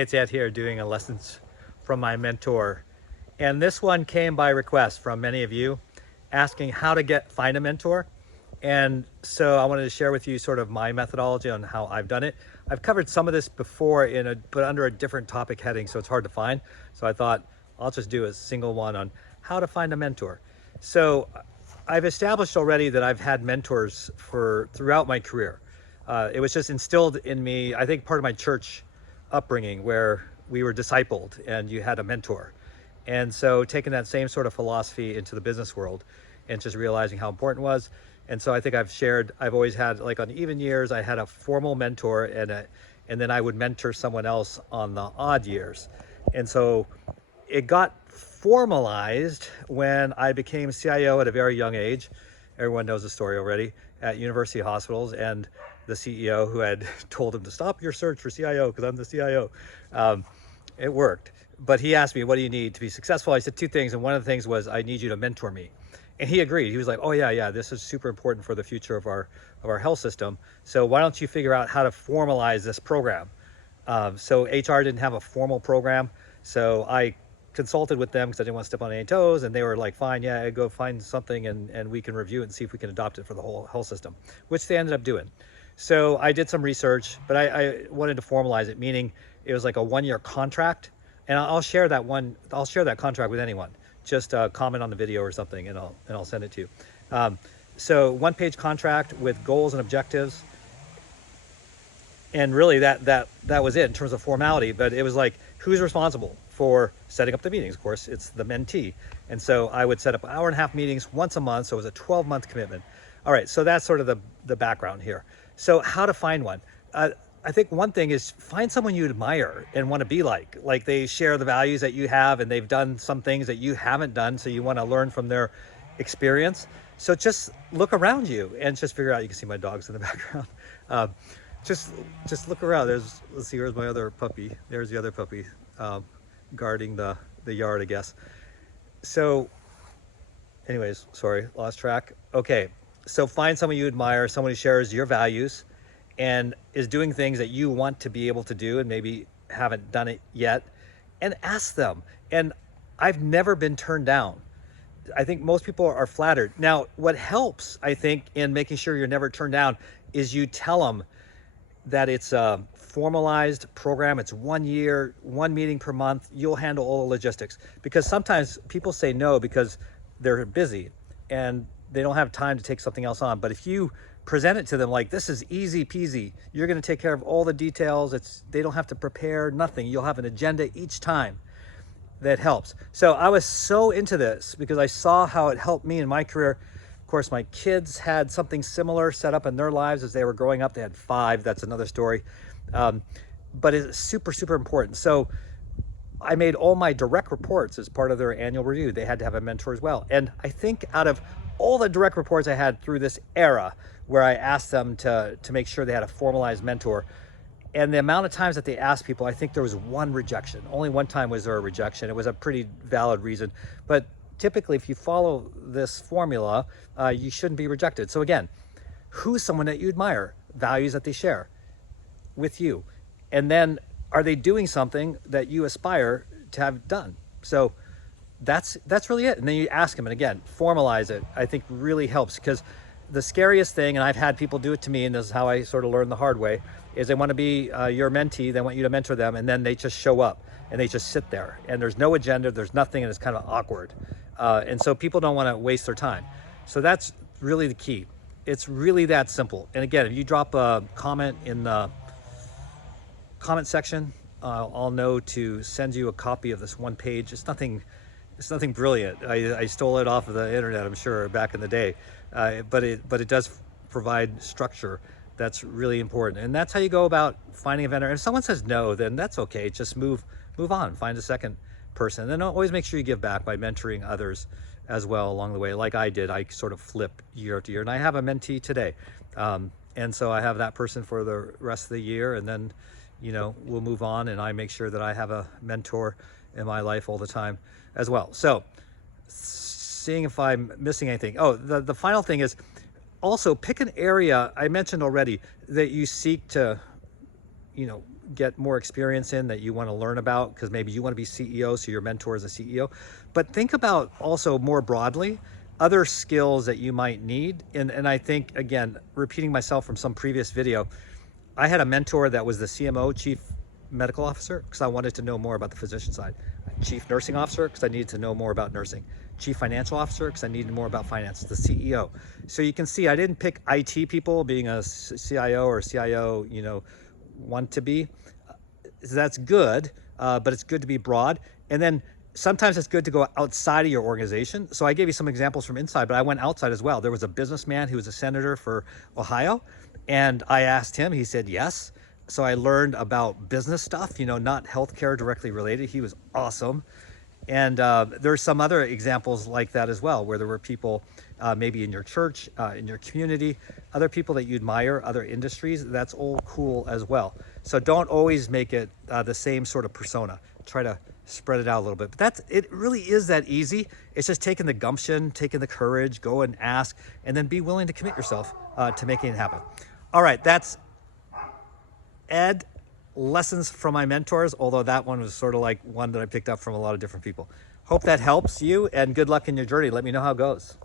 It's Ed here doing a lessons from my mentor. And this one came by request from many of you asking how to find a mentor. And so I wanted to share with you sort of my methodology on how I've done it. I've covered some of this before but under a different topic heading, so it's hard to find. So I thought I'll just do a single one on how to find a mentor. So I've established already that I've had mentors throughout my career. It was just instilled in me, I think part of my church upbringing where we were discipled and you had a mentor. And so taking that same sort of philosophy into the business world and just realizing how important it was. And so I think I've always had, like on even years, I had a formal mentor and then I would mentor someone else on the odd years. And so it got formalized when I became CIO at a very young age. Everyone knows the story already, at university hospitals, and the CEO who had told him to stop your search for CIO because I'm the CIO. It worked. But he asked me, what do you need to be successful? I said two things, and one of the things was, I need you to mentor me. And he agreed. He was like, oh yeah, this is super important for the future of our health system. So why don't you figure out how to formalize this program? So HR didn't have a formal program. So I consulted with them because I didn't want to step on any toes, and they were like, fine, yeah, go find something and we can review it and see if we can adopt it for the whole health system, which they ended up doing. So I did some research, but I wanted to formalize it, meaning it was like a 1-year contract, and I'll share that contract with anyone. Just comment on the video or something, and I'll send it to you. So 1-page contract with goals and objectives, and really that was it in terms of formality. But it was like, who's responsible for setting up the meetings? Of course, it's the mentee. And so I would set up 1.5-hour meetings once a month. So it was a 12-month commitment. All right, so that's sort of the background here. So how to find one? I think one thing is find someone you admire and want to be like they share the values that you have, and they've done some things that you haven't done. So you want to learn from their experience. So just look around you and just figure out, you can see my dogs in the background. Just look around. Let's see, where's my other puppy? There's the other puppy guarding the yard, I guess. So anyways, sorry, lost track. Okay, so find someone you admire, someone who shares your values and is doing things that you want to be able to do and maybe haven't done it yet, and ask them. And I've never been turned down. I think most people are flattered. Now, what helps, I think, in making sure you're never turned down is you tell them that it's a formalized program. It's 1 year, 1 meeting per month. You'll handle all the logistics. Because sometimes people say no because they're busy and they don't have time to take something else on. But if you present it to them like, this is easy peasy, you're going to take care of all the details. They don't have to prepare nothing. You'll have an agenda each time. That helps. So I was so into this because I saw how it helped me in my career. Of course, my kids had something similar set up in their lives as they were growing up. They had 5. That's another story. But it's super, super important. So I made all my direct reports as part of their annual review. They had to have a mentor as well. And I think out of all the direct reports I had through this era where I asked them to make sure they had a formalized mentor, and the amount of times that they asked people, I think there was 1 rejection. Only 1 time was there a rejection. It was a pretty valid reason. But typically, if you follow this formula, you shouldn't be rejected. So again, who's someone that you admire? Values that they share with you. And then, are they doing something that you aspire to have done? So that's really it. And then you ask them, and again, formalize it. I think really helps, because the scariest thing, and I've had people do it to me, and this is how I sort of learned the hard way, is they want to be your mentee, they want you to mentor them, and then they just show up and they just sit there and there's no agenda, there's nothing, and it's kind of awkward. And so people don't want to waste their time. So that's really the key. It's really that simple. And again, if you drop a comment in the comment section, I'll know to send you a copy of this 1 page. It's nothing brilliant. I stole it off of the internet, I'm sure, back in the day. But it does provide structure. That's really important. And that's how you go about finding a vendor. If someone says no, then that's okay. Just move on, find a second person. And then always make sure you give back by mentoring others as well along the way. Like I did, I sort of flip year after year, and I have a mentee today. And so I have that person for the rest of the year, and then, we'll move on, and I make sure that I have a mentor in my life all the time as well. So seeing if I'm missing anything. Oh, the final thing is, also pick an area I mentioned already that you seek to get more experience in, that you want to learn about, because maybe you want to be CEO, so your mentor is a CEO. But think about also more broadly other skills that you might need. And I think, again, repeating myself from some previous video, I had a mentor that was the CMO, chief medical officer, because I wanted to know more about the physician side. Chief nursing officer, because I needed to know more about nursing. Chief financial officer, because I needed more about finance. The CEO. So you can see I didn't pick IT people, being a CIO or CIO, you know, want to be. That's good, but it's good to be broad. And then sometimes it's good to go outside of your organization. So I gave you some examples from inside, but I went outside as well. There was a businessman who was a senator for Ohio, and I asked him, he said yes. So I learned about business stuff, you know, not healthcare directly related. He was awesome. And there's some other examples like that as well, where there were people maybe in your church, in your community, other people that you admire, other industries. That's all cool as well. So don't always make it the same sort of persona. Try to spread it out a little bit. But it really is that easy. It's just taking the gumption, taking the courage, go and ask, and then be willing to commit yourself to making it happen. All right, that's Ed. Lessons from my mentors, although that one was sort of like one that I picked up from a lot of different people. Hope that helps you, and good luck in your journey. Let me know how it goes.